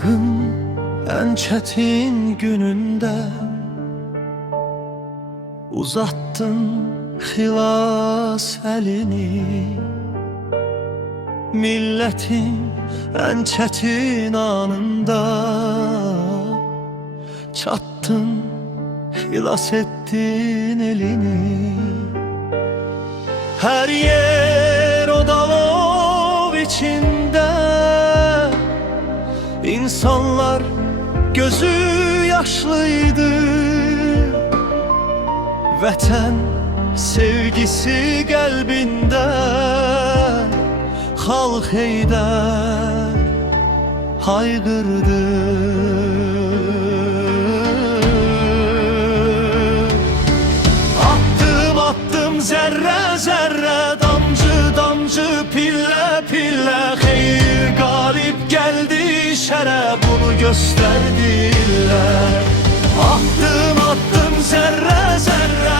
Hakkın en çetin gününde uzattın xilas elini. Milletin en çetin anında çattın, xilas ettin elini. Her yer o dalov içinde, İnsanlar gözü yaşlıydı. Vətən sevgisi qəlbində, xalq Heydər hayqırdı. Attım attım zərrə zərrə, damcı damcı pillə pillə, xeyir qalib gəldi şərə, bunu göstərdiler. Attım attım zərrə zərrə,